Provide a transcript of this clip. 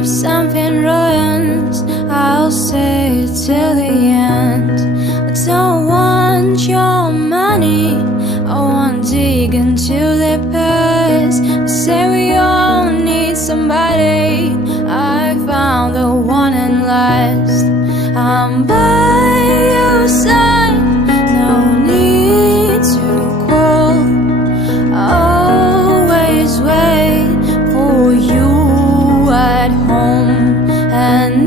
if something ruins, I'll stay till the end. I don't want your money, I won't dig into the past. We say we all need somebody, I found the one and last. I'm by your side, no need to call. Always wait for you at home, and